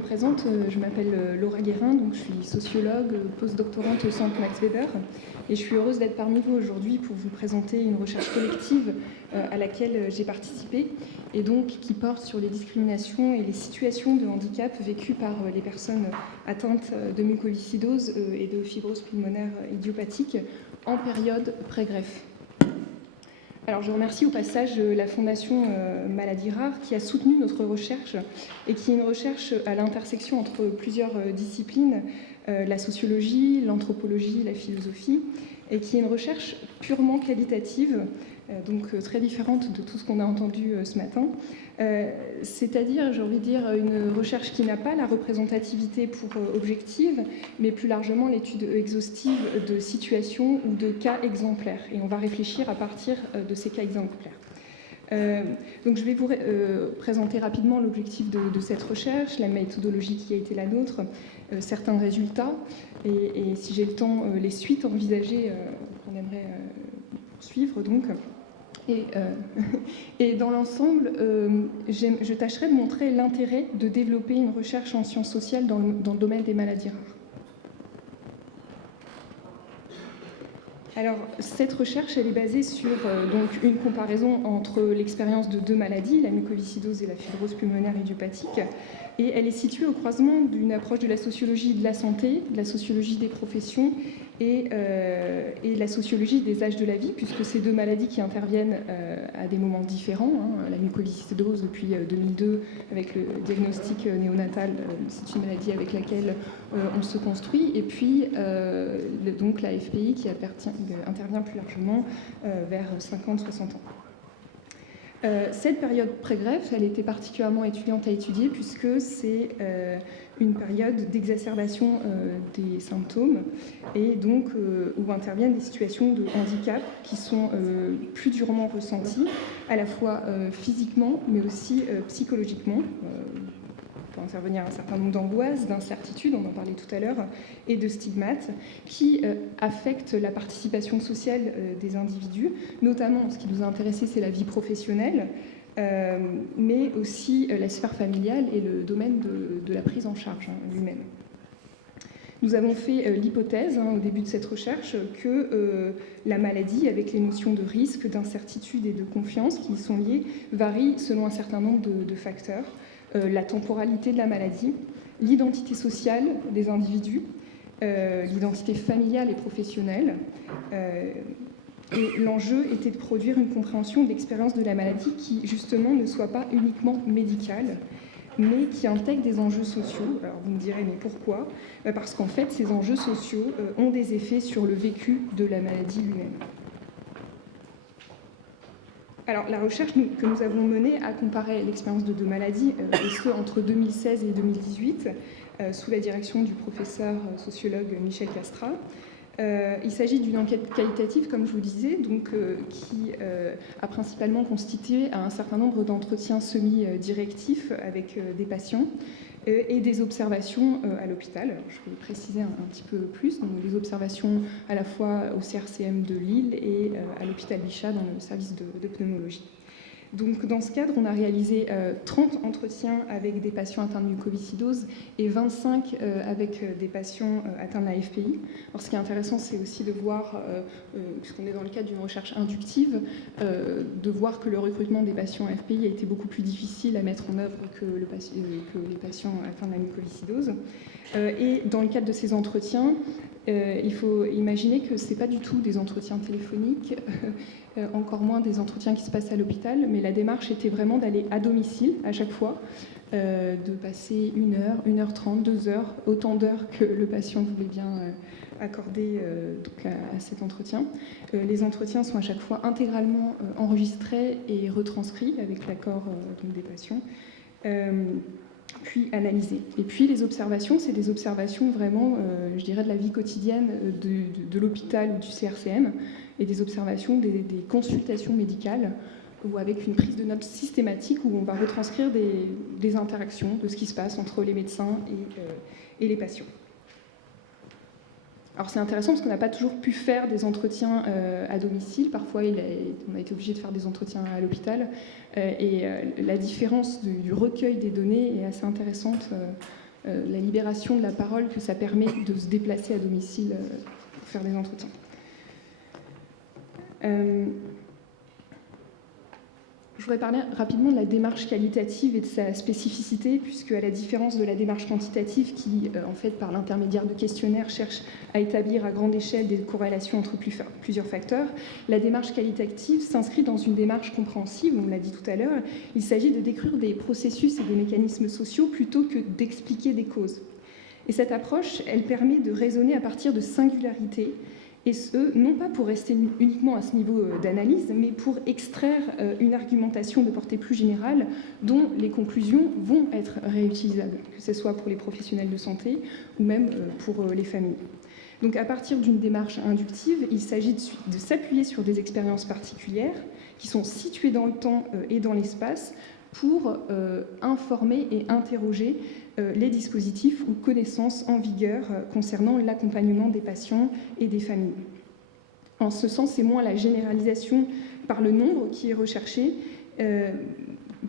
me présente, je m'appelle Laura Guérin, donc je suis sociologue, postdoctorante au Centre Max Weber, et je suis heureuse d'être parmi vous aujourd'hui pour vous présenter une recherche collective à laquelle j'ai participé, et donc qui porte sur les discriminations et les situations de handicap vécues par les personnes atteintes de mucoviscidose et de fibrose pulmonaire idiopathique en période pré-greffe. Alors, je remercie au passage la Fondation Maladies Rares qui a soutenu notre recherche et qui est une recherche à l'intersection entre plusieurs disciplines, la sociologie, l'anthropologie, la philosophie, et qui est une recherche purement qualitative, donc très différente de tout ce qu'on a entendu ce matin. C'est-à-dire, j'ai envie de dire, une recherche qui n'a pas la représentativité pour objective, mais plus largement l'étude exhaustive de situations ou de cas exemplaires. Et on va réfléchir à partir de ces cas exemplaires. Donc je vais vous présenter rapidement l'objectif de cette recherche, la méthodologie qui a été la nôtre, certains résultats, et si j'ai le temps, les suites envisagées qu'on aimerait suivre donc. Et dans l'ensemble, je tâcherai de montrer l'intérêt de développer une recherche en sciences sociales dans le domaine des maladies rares. Alors, cette recherche, elle est basée sur donc, une comparaison entre l'expérience de deux maladies, la mucoviscidose et la fibrose pulmonaire idiopathique, et elle est située au croisement d'une approche de la sociologie de la santé, de la sociologie des professions et de la sociologie des âges de la vie, puisque ces deux maladies qui interviennent à des moments différents, la mucoviscidose depuis 2002 avec le diagnostic néonatal, c'est une maladie avec laquelle on se construit, et puis donc la FPI qui intervient plus largement vers 50-60 ans. Cette période pré-greffe, elle était particulièrement étudiante à étudier puisque c'est une période d'exacerbation des symptômes et donc où interviennent des situations de handicap qui sont plus durement ressenties, à la fois physiquement mais aussi psychologiquement. Pour intervenir un certain nombre d'angoisses, d'incertitudes, on en parlait tout à l'heure, et de stigmates qui affectent la participation sociale des individus, notamment ce qui nous a intéressé, c'est la vie professionnelle, mais aussi la sphère familiale et le domaine de la prise en charge lui-même. Nous avons fait l'hypothèse, au début de cette recherche, que la maladie, avec les notions de risque, d'incertitude et de confiance qui y sont liées, varie selon un certain nombre de facteurs. La temporalité de la maladie, l'identité sociale des individus, l'identité familiale et professionnelle. Et l'enjeu était de produire une compréhension de l'expérience de la maladie qui, justement, ne soit pas uniquement médicale, mais qui intègre des enjeux sociaux. Alors vous me direz, mais pourquoi ? Parce qu'en fait, ces enjeux sociaux ont des effets sur le vécu de la maladie lui-même. Alors, la recherche que nous avons menée a comparé l'expérience de deux maladies, et ce entre 2016 et 2018, sous la direction du professeur sociologue Michel Castrat. Il s'agit d'une enquête qualitative, comme je vous disais, donc, qui a principalement constitué un certain nombre d'entretiens semi-directifs avec des patients et des observations à l'hôpital. Je vais préciser un petit peu plus. Donc, des observations à la fois au CRCM de Lille et à l'hôpital Bichat dans le service de pneumologie. Donc, dans ce cadre, on a réalisé 30 entretiens avec des patients atteints de mucoviscidose et 25 avec des patients atteints de la FPI. Alors, ce qui est intéressant, c'est aussi de voir, puisqu'on est dans le cadre d'une recherche inductive, de voir que le recrutement des patients FPI a été beaucoup plus difficile à mettre en œuvre que les patients atteints de la mucoviscidose. Et dans le cadre de ces entretiens, il faut imaginer que ce n'est pas du tout des entretiens téléphoniques, encore moins des entretiens qui se passent à l'hôpital, mais la démarche était vraiment d'aller à domicile à chaque fois, de passer 1 heure, 1h30, 2 heures, autant d'heures que le patient voulait bien accorder donc à cet entretien. Les entretiens sont à chaque fois intégralement enregistrés et retranscrits avec l'accord des patients. Puis analyser. Et puis les observations, c'est des observations vraiment, je dirais, de la vie quotidienne de l'hôpital ou du CRCM, et des observations des consultations médicales, ou avec une prise de notes systématique où on va retranscrire des interactions de ce qui se passe entre les médecins et les patients. Alors c'est intéressant parce qu'on n'a pas toujours pu faire des entretiens à domicile. Parfois, on a été obligé de faire des entretiens à l'hôpital. Et la différence du recueil des données est assez intéressante la libération de la parole que ça permet de se déplacer à domicile pour faire des entretiens. Je voudrais parler rapidement de la démarche qualitative et de sa spécificité, puisque à la différence de la démarche quantitative qui, en fait, par l'intermédiaire de questionnaires, cherche à établir à grande échelle des corrélations entre plusieurs facteurs, la démarche qualitative s'inscrit dans une démarche compréhensive, on l'a dit tout à l'heure. Il s'agit de décrire des processus et des mécanismes sociaux plutôt que d'expliquer des causes. Et cette approche, elle permet de raisonner à partir de singularités, et ce, non pas pour rester uniquement à ce niveau d'analyse, mais pour extraire une argumentation de portée plus générale dont les conclusions vont être réutilisables, que ce soit pour les professionnels de santé ou même pour les familles. Donc à partir d'une démarche inductive, il s'agit de s'appuyer sur des expériences particulières qui sont situées dans le temps et dans l'espace pour informer et interroger les dispositifs ou connaissances en vigueur concernant l'accompagnement des patients et des familles. En ce sens, c'est moins la généralisation par le nombre qui est recherchée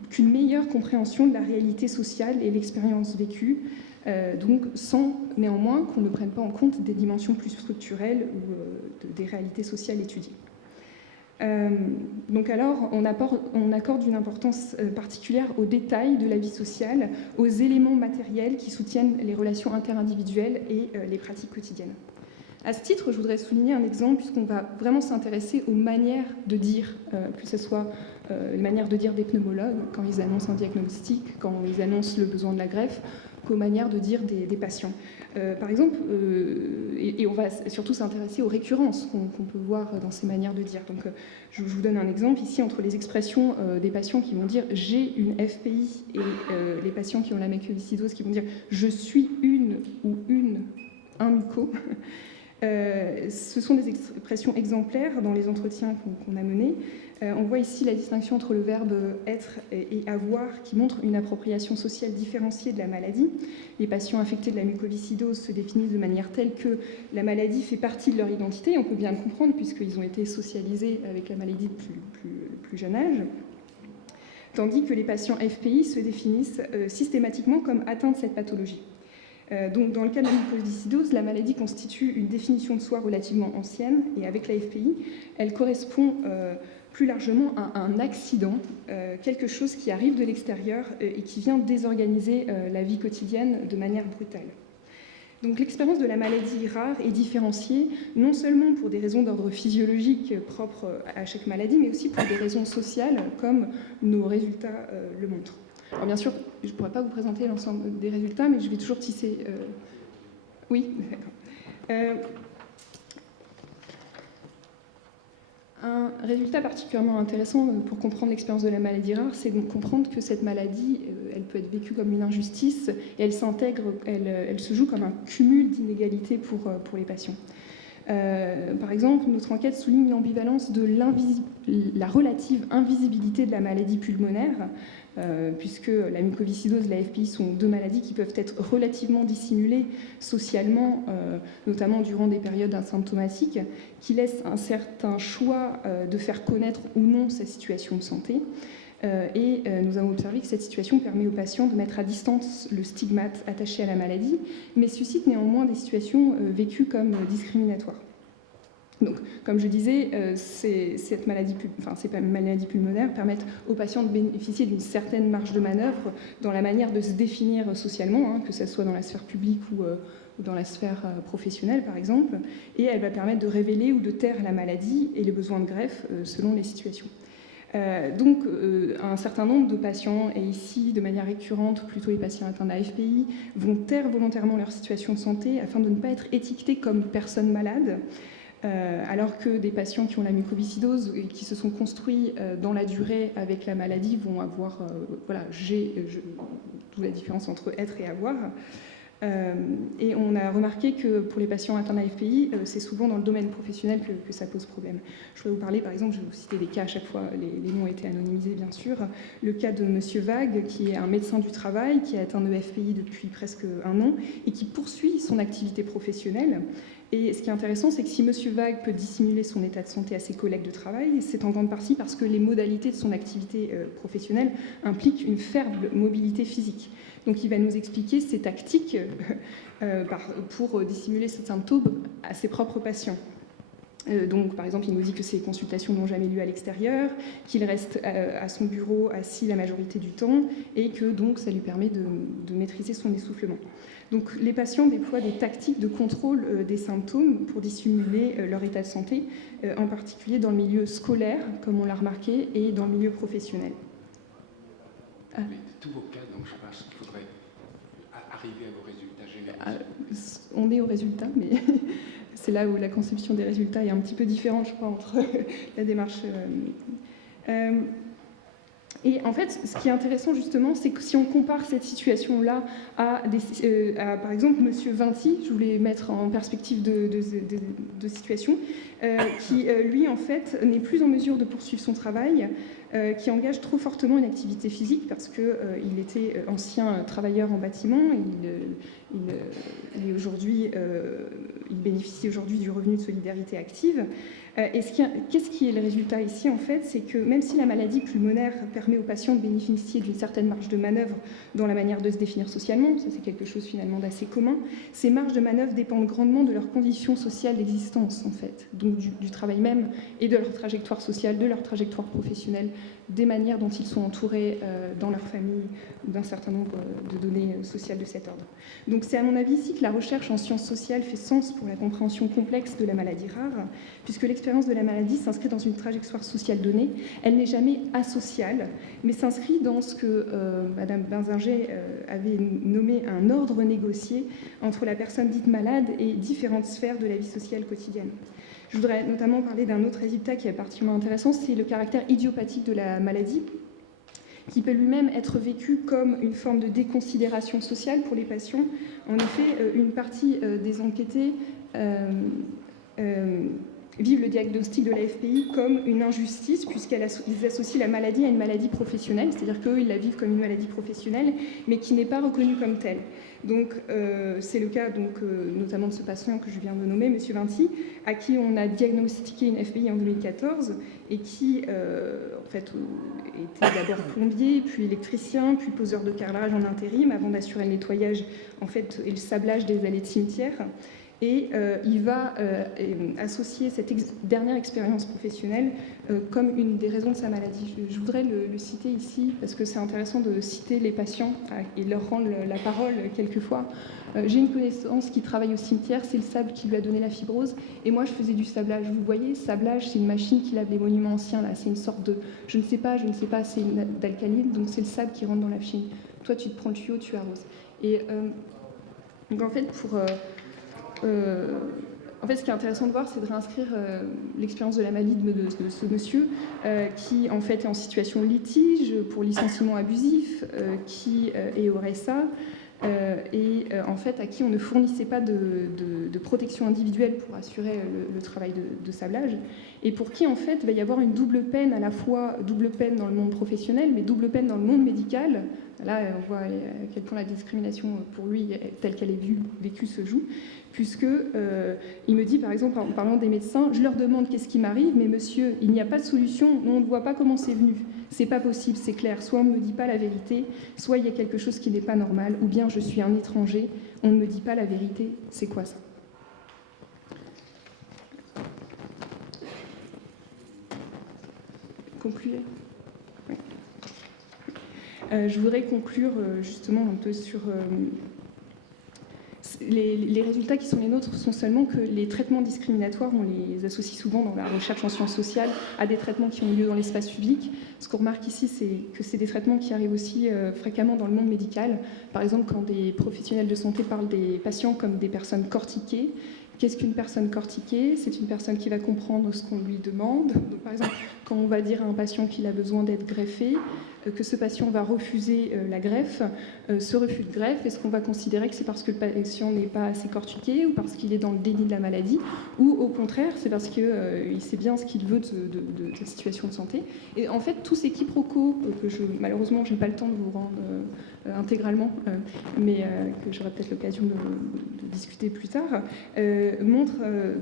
qu'une meilleure compréhension de la réalité sociale et l'expérience vécue, donc sans néanmoins qu'on ne prenne pas en compte des dimensions plus structurelles ou des réalités sociales étudiées. Donc alors, on accorde une importance particulière aux détails de la vie sociale, aux éléments matériels qui soutiennent les relations interindividuelles et les pratiques quotidiennes. À ce titre, je voudrais souligner un exemple, puisqu'on va vraiment s'intéresser aux manières de dire, que ce soit les manières de dire des pneumologues, quand ils annoncent un diagnostic, quand ils annoncent le besoin de la greffe, qu'aux manières de dire des patients. Par exemple, et on va surtout s'intéresser aux récurrences qu'on peut voir dans ces manières de dire. Donc, je vous donne un exemple ici entre les expressions des patients qui vont dire « j'ai une FPI » et les patients qui ont la mucoviscidose qui vont dire « je suis une » ou « un muco ». Ce sont des expressions exemplaires dans les entretiens qu'on a menés. On voit ici la distinction entre le verbe être et avoir qui montre une appropriation sociale différenciée de la maladie. Les patients affectés de la mucoviscidose se définissent de manière telle que la maladie fait partie de leur identité. On peut bien le comprendre puisqu'ils ont été socialisés avec la maladie de plus jeune âge. Tandis que les patients FPI se définissent systématiquement comme atteints de cette pathologie. Donc, dans le cas de la mucoviscidose, la maladie constitue une définition de soi relativement ancienne, et avec la FPI, elle correspond plus largement à un accident, quelque chose qui arrive de l'extérieur et qui vient désorganiser la vie quotidienne de manière brutale. Donc l'expérience de la maladie rare est différenciée non seulement pour des raisons d'ordre physiologique propres à chaque maladie, mais aussi pour des raisons sociales, comme nos résultats le montrent. Alors bien sûr, je ne pourrais pas vous présenter l'ensemble des résultats, mais je vais toujours tisser... Oui, d'accord. Un résultat particulièrement intéressant pour comprendre l'expérience de la maladie rare, c'est de comprendre que cette maladie, elle peut être vécue comme une injustice, et elle s'intègre, elle se joue comme un cumul d'inégalités pour les patients. Par exemple, notre enquête souligne l'ambivalence de la relative invisibilité de la maladie pulmonaire, puisque la mucoviscidose et la FPI sont deux maladies qui peuvent être relativement dissimulées socialement, notamment durant des périodes asymptomatiques, qui laissent un certain choix de faire connaître ou non sa situation de santé. Et nous avons observé que cette situation permet aux patients de mettre à distance le stigmate attaché à la maladie, mais suscite néanmoins des situations vécues comme discriminatoires. Donc, comme je disais, ces maladies pulmonaires permettent aux patients de bénéficier d'une certaine marge de manœuvre dans la manière de se définir socialement, que ce soit dans la sphère publique ou dans la sphère professionnelle, par exemple, et elle va permettre de révéler ou de taire la maladie et les besoins de greffe selon les situations. Donc, un certain nombre de patients, et ici de manière récurrente, plutôt les patients atteints de la FPI, vont taire volontairement leur situation de santé afin de ne pas être étiquetés comme personnes malades, alors que des patients qui ont la mucoviscidose et qui se sont construits dans la durée avec la maladie vont avoir, d'où la différence entre être et avoir. Et on a remarqué que pour les patients atteints de la FPI, c'est souvent dans le domaine professionnel que ça pose problème. Je vais vous parler, par exemple, je vais vous citer des cas à chaque fois, les noms ont été anonymisés bien sûr. Le cas de Monsieur Vague, qui est un médecin du travail, qui a atteint de FPI depuis presque 1 an et qui poursuit son activité professionnelle. Et ce qui est intéressant, c'est que si M. Vague peut dissimuler son état de santé à ses collègues de travail, c'est en grande partie parce que les modalités de son activité professionnelle impliquent une faible mobilité physique. Donc il va nous expliquer ses tactiques pour dissimuler ces symptômes à ses propres patients. Donc, par exemple, il nous dit que ses consultations n'ont jamais lieu à l'extérieur, qu'il reste à son bureau assis la majorité du temps et que donc ça lui permet de maîtriser son essoufflement. Donc, les patients déploient des tactiques de contrôle des symptômes pour dissimuler leur état de santé, en particulier dans le milieu scolaire, comme on l'a remarqué, et dans le milieu professionnel. Mais tous vos cas, donc je pense qu'il faudrait arriver à vos résultats généraux. On est au résultat, mais c'est là où la conception des résultats est un petit peu différente, je crois, entre la démarche. Et en fait, ce qui est intéressant justement, c'est que si on compare cette situation-là à, par exemple, M. Vinti, je voulais mettre en perspective de situation, qui, lui, en fait, n'est plus en mesure de poursuivre son travail, qui engage trop fortement une activité physique parce qu'il était ancien travailleur en bâtiment, il bénéficie aujourd'hui du revenu de solidarité active. Et qu'est-ce qui est le résultat ici, en fait, c'est que même si la maladie pulmonaire permet aux patients de bénéficier d'une certaine marge de manœuvre dans la manière de se définir socialement, ça c'est quelque chose finalement d'assez commun, ces marges de manœuvre dépendent grandement de leurs conditions sociales d'existence, en fait, donc du travail même et de leur trajectoire sociale, de leur trajectoire professionnelle, des manières dont ils sont entourés dans leur famille, d'un certain nombre de données sociales de cet ordre. Donc c'est à mon avis ici que la recherche en sciences sociales fait sens pour la compréhension complexe de la maladie rare, puisque l'expérience de la maladie s'inscrit dans une trajectoire sociale donnée. Elle n'est jamais asociale, mais s'inscrit dans ce que Madame Benzinger avait nommé un ordre négocié entre la personne dite malade et différentes sphères de la vie sociale quotidienne. Je voudrais notamment parler d'un autre résultat qui est particulièrement intéressant, c'est le caractère idiopathique de la maladie, qui peut lui-même être vécu comme une forme de déconsidération sociale pour les patients. En effet, une partie des enquêtés vivent le diagnostic de la FPI comme une injustice, puisqu'ils associent la maladie à une maladie professionnelle, c'est-à-dire qu'eux, ils la vivent comme une maladie professionnelle, mais qui n'est pas reconnue comme telle. Donc, c'est le cas notamment de ce patient que je viens de nommer, M. Vinti, à qui on a diagnostiqué une FPI en 2014 et qui, en fait, était d'abord plombier, puis électricien, puis poseur de carrelage en intérim, avant d'assurer le nettoyage en fait, et le sablage des allées de cimetière. Et il va associer cette dernière expérience professionnelle comme une des raisons de sa maladie. Je voudrais le citer ici, parce que c'est intéressant de citer les patients et leur rendre la parole quelquefois. J'ai une connaissance qui travaille au cimetière, c'est le sable qui lui a donné la fibrose, et moi je faisais du sablage. Vous voyez, sablage, c'est une machine qui lave les monuments anciens, là, c'est une sorte de, je ne sais pas, c'est d'alcaline, donc c'est le sable qui rentre dans la machine. Toi, tu te prends le tuyau, tu arroses. Et donc en fait, en fait, ce qui est intéressant de voir, c'est de réinscrire l'expérience de la maladie de ce monsieur qui, en fait, est en situation de litige pour licenciement abusif, qui est au RSA et, en fait, à qui on ne fournissait pas de protection individuelle pour assurer le travail de sablage et pour qui, en fait, il va y avoir une double peine, à la fois double peine dans le monde professionnel, mais double peine dans le monde médical. Là, on voit à quel point la discrimination, pour lui, telle qu'elle est vécue, se joue. Puisque il me dit, par exemple, en parlant des médecins, je leur demande qu'est-ce qui m'arrive, mais monsieur, il n'y a pas de solution, on ne voit pas comment c'est venu. C'est pas possible, c'est clair. Soit on ne me dit pas la vérité, soit il y a quelque chose qui n'est pas normal, ou bien je suis un étranger, on ne me dit pas la vérité. C'est quoi ça ? Concluez. Oui. Je voudrais conclure justement un peu sur... Les résultats qui sont les nôtres sont seulement que les traitements discriminatoires, on les associe souvent dans la recherche en sciences sociales à des traitements qui ont lieu dans l'espace public. Ce qu'on remarque ici, c'est que c'est des traitements qui arrivent aussi fréquemment dans le monde médical. Par exemple, quand des professionnels de santé parlent des patients comme des personnes cortiquées. Qu'est-ce qu'une personne cortiquée ? C'est une personne qui va comprendre ce qu'on lui demande. Donc, par exemple, quand on va dire à un patient qu'il a besoin d'être greffé, que ce patient va refuser la greffe, ce refus de greffe, est-ce qu'on va considérer que c'est parce que le patient n'est pas assez cortiqué ou parce qu'il est dans le déni de la maladie, ou au contraire, c'est parce qu'il sait bien ce qu'il veut de sa situation de santé. Et en fait, tous ces quiproquos que malheureusement, je n'ai pas le temps de vous rendre intégralement, mais que j'aurai peut-être l'occasion de discuter plus tard, montrent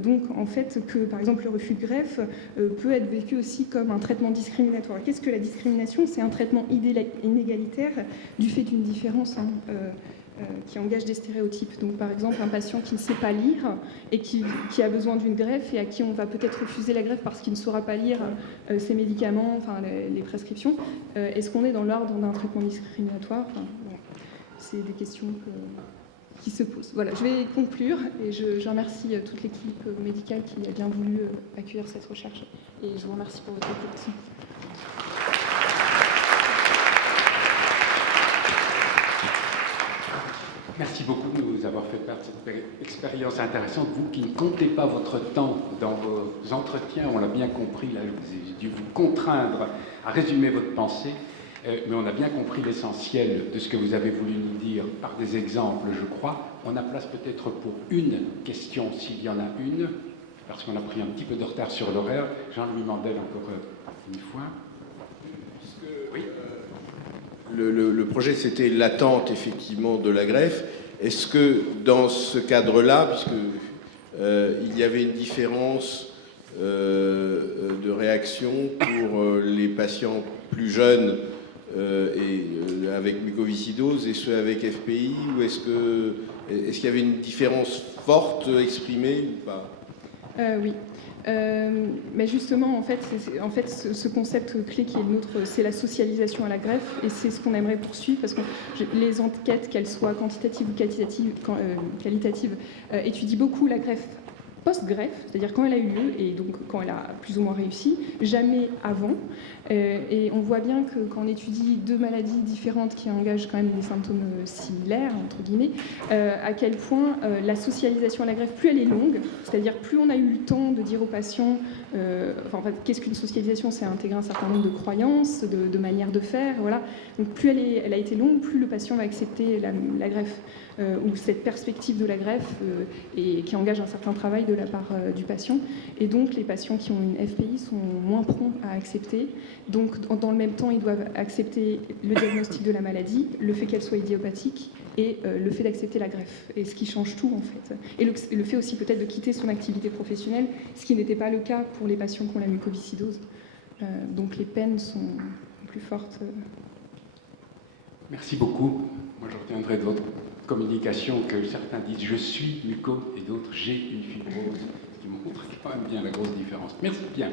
donc en fait que, par exemple, le refus de greffe peut être vécu aussi comme un traitement discriminatoire. Qu'est-ce que la discrimination? C'est un traitement inégalitaire du fait d'une différence qui engage des stéréotypes. Donc, par exemple, un patient qui ne sait pas lire et qui a besoin d'une greffe et à qui on va peut-être refuser la greffe parce qu'il ne saura pas lire ses médicaments, enfin les prescriptions, est-ce qu'on est dans l'ordre d'un traitement discriminatoire? Enfin, bon, c'est des questions qui se posent. Voilà, je vais conclure et je remercie toute l'équipe médicale qui a bien voulu accueillir cette recherche et je vous remercie pour votre écoute. Merci beaucoup de nous avoir fait part de cette expérience intéressante. Vous qui ne comptez pas votre temps dans vos entretiens, on l'a bien compris, là, j'ai dû vous contraindre à résumer votre pensée, mais on a bien compris l'essentiel de ce que vous avez voulu nous dire par des exemples, je crois. On a place peut-être pour une question, s'il y en a une, parce qu'on a pris un petit peu de retard sur l'horaire. Jean-Louis Mandel, encore une fois. Oui. Le projet, c'était l'attente, effectivement, de la greffe. Est-ce que, dans ce cadre-là, puisqu'il y avait une différence de réaction pour les patients plus jeunes avec mucoviscidose et ceux avec FPI, ou est-ce qu'il y avait une différence forte exprimée ou pas? Oui. Mais justement, en fait, ce concept clé qui est le nôtre, c'est la socialisation à la greffe, et c'est ce qu'on aimerait poursuivre, parce que les enquêtes, qu'elles soient quantitatives ou qualitatives, étudient beaucoup la greffe post-greffe, c'est-à-dire quand elle a eu lieu, et donc quand elle a plus ou moins réussi, jamais avant. Et on voit bien que quand on étudie deux maladies différentes qui engagent quand même des symptômes similaires, entre guillemets, à quel point la socialisation à la greffe, plus elle est longue, c'est-à-dire plus on a eu le temps de dire aux patients, en fait, qu'est-ce qu'une socialisation? C'est intégrer un certain nombre de croyances, de manières de faire, voilà. Donc plus elle a été longue, plus le patient va accepter la greffe, ou cette perspective de la greffe, et qui engage un certain travail de la part du patient. Et donc les patients qui ont une FPI sont moins prompts à accepter. Donc dans le même temps, ils doivent accepter le diagnostic de la maladie, le fait qu'elle soit idiopathique et le fait d'accepter la greffe. Et ce qui change tout en fait. Et le fait aussi peut-être de quitter son activité professionnelle, ce qui n'était pas le cas pour les patients qui ont la mucoviscidose. Donc les peines sont plus fortes. Merci beaucoup. Moi je retiendrai de votre communication que certains disent je suis muco et d'autres j'ai une fibrose, ce qui montre quand même bien la grosse différence. Merci bien.